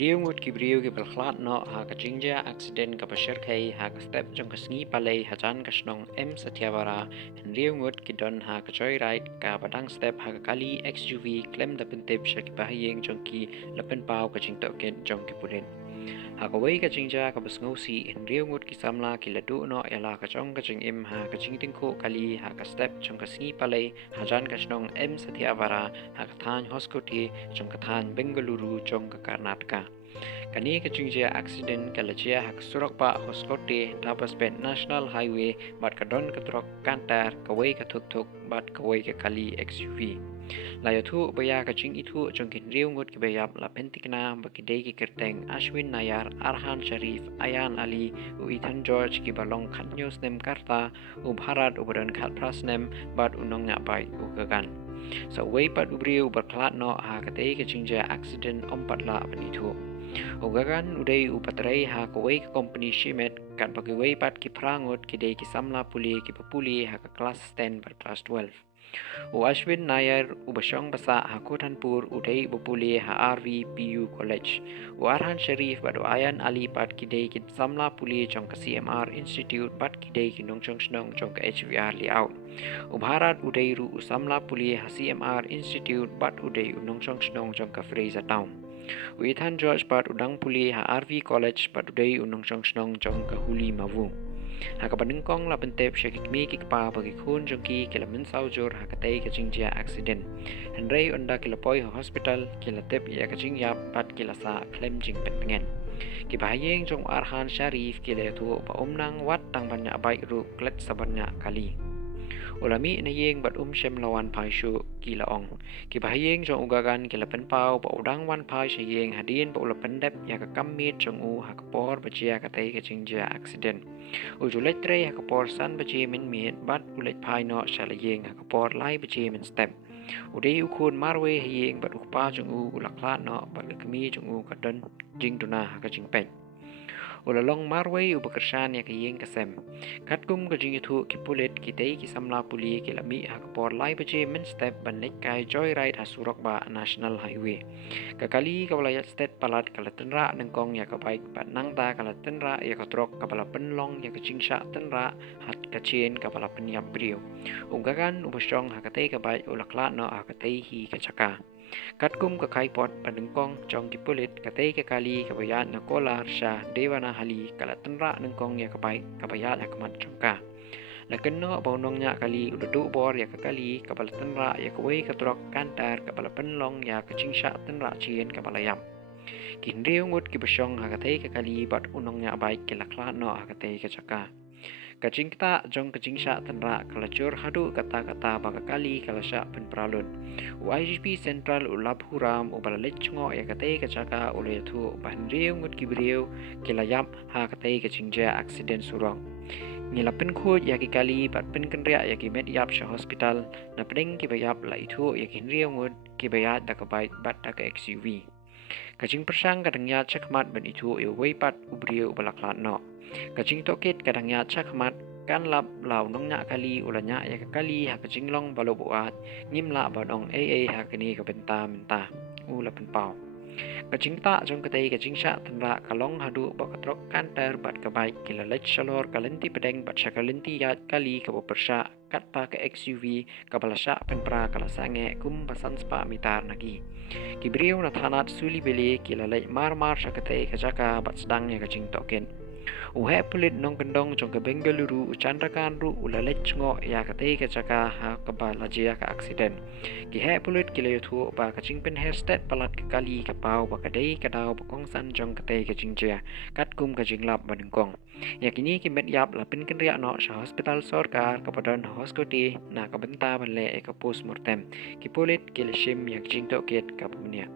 Riu ngut ki brio ki belklat no ha ka jingja accident ka bashir kai ha ka step jong ka sngi palay ha jan ka snong M Satyavara riu ngut ki don ha ka joyride ka badang step ha ka kali XUV klem da pentip sha ki bahayeng jong ki lapen pau ka jing to ken jong ki pulen ha ka wei ka jingja ka bas ngosi riu ngut ki samla ki ladu no yala ka jong ka jing im ha ka jing tingko kali ha ka step jong ka sngi palay ha jan ka snong M Satyavara ha ka than hoskoti jong ka than Bengaluru jong ka Karnataka kani ka jingja accident ka lajia hak surok pa hoskote tapas pet national highway bat ka don ka trok kantar ka wei ka thuk thuk bat ka wei ka kali XUV laya thu baya ka jing ithu jongkin riu ngut ki bayap la pentikna bakidei ki kerteng Ashwin Nayar Arhan Sharif Ayan Ali u Ethan George ki balong khat news nem karta u Bharat u badan khat prasnem bat unong nga bai u kagan so wei pat ubriu berklat no ha katei ka jingja accident ompatla panithu Ugagan uday upatray ha kaway ka company shimet kat bagaway pat ki prangot kiday ki samla puli ki papuli ha ka class 10 par class 12. U Ashwin Nayar ubasyong basa ha Kutanpur uday bupuli ha RV PU College. U Arhan Sharif badu Ayan Ali pat kiday ki samla puli jong ka CMR Institute pat kiday ki nongchong snong jong ka HVR layout. U Bharat uday ru samla puli ha CMR Institute pat uday nongchong snong jong ka Fraser Town. Ethan George pat udang puli ha RV College pat udai unong song snong jong ka huli mavu. Ha ka panengkong la bentep syakikmi ki pa bagi khun jong ki kila min saujur ha katay ka jingjia accident. Henry onda kila poi ha hospital kila tep ya ka jingyap pat kila sa klem jing pet pengen. Ki bahayeng jong Arhan Sharif kila tu pa umnang wat tang banyak baik ru klet sabanyak kali. Ulami na yeng bat shem lawan pai shu kila ong. Ki bahayeng jong ugagan kila penpau pa udang wan pai sha yeng hadin pa ula pendep ya ka kammit jong u ha kapor bajia katay ka jingjia accident. Ujulet tre ha kapor san bajia min miet bat ulet pai no shala yeng ha kapor lai bajia min step. Uday ukun marwe ha yeng bat ukpa jong u ulaklat no bat lakami jong u kadon jing duna ha ka jingpet. Ulalong marway ubakersyan ya kayeng kasem. Katkum kajing itu kipulit kitay kisamla puli kilami hakapor lai baje min step banik kay joyride hasurok ba national highway. Kakali kawalayat state palat kalatenra nengkong ya kabaik bat nangta kalatenra ya katrok kapala penlong ya kacingsya tenra hat kacien kapala penyap brio. Unggakan ubasyong hakatay kabaik ulakla no hakatay hi kacaka. Katkum ka kaipot padengkong jong kipulit katay kakali kabayat na kolar siya dewana hali kalatenra nengkong ya kabayat hakamat jongka. Lakenno baunong nya kali udadu bor ya kakali kapalatenra ya kaway katrok kantar kapala penlong ya kacingsya tenra cien kapalayam. Kinriu ngut kibasyong hakatay kakali bat unong nya baik kilakla no hakatay kacaka. Kacingta jong kacingsya tenra kalacur hadu kata-kata bakakali kalasya penpralun. YGP Central ulab huram ubalalit ngo ya katay kacaka ulayatu bahanriyo ngut kibriyo kilayap ha katay kacingja accident surong. Ngilapin khud ya kikali bat penkenria ya kimet yap sa hospital na pedeng kibayap la itu ya kinriyo ngut kibayat da kabait bat da ka XUV. Kacing persang kadangnya cakmat ban itu iway pat ubriyo ubalaklat no. Kacing tokit kadangnya cakmat kan lap lau nong nya kali ulanya ya kali ha kacing long balo buat ngimla badong ha kini ka benta menta ula penpau. Kacing ta jong katay kacing sya tenra kalong hadu ba katrok kanter bat kabaik kilalet shalor kalenti pedeng bat syakalenti yat kali ka bersya kat pa ka XUV kabalasya penpra kalasange kum pasan spa mitar nagi. Kibriyo na thanat suli beli kilalet mar syakatay kajaka bat sedang ya kacing token. Uhe pulit nong kendong jong ke Bengaluru Chandrakan ru ulalet ngo ya katay kacaka ha kabalajia ka accident. Kihe pulit kilayutu ba kacing pen hairstep palat kekali kapau ba kadai kadau bakongsan jong katay kacing jia katkum kacing lap badengkong. Ya kini kimet yap lapin kenriak no sa hospital sorkar kapadan hoskoti na kabenta bale eka postmortem. Kipulit kilashim ya kacing tokit kapunya.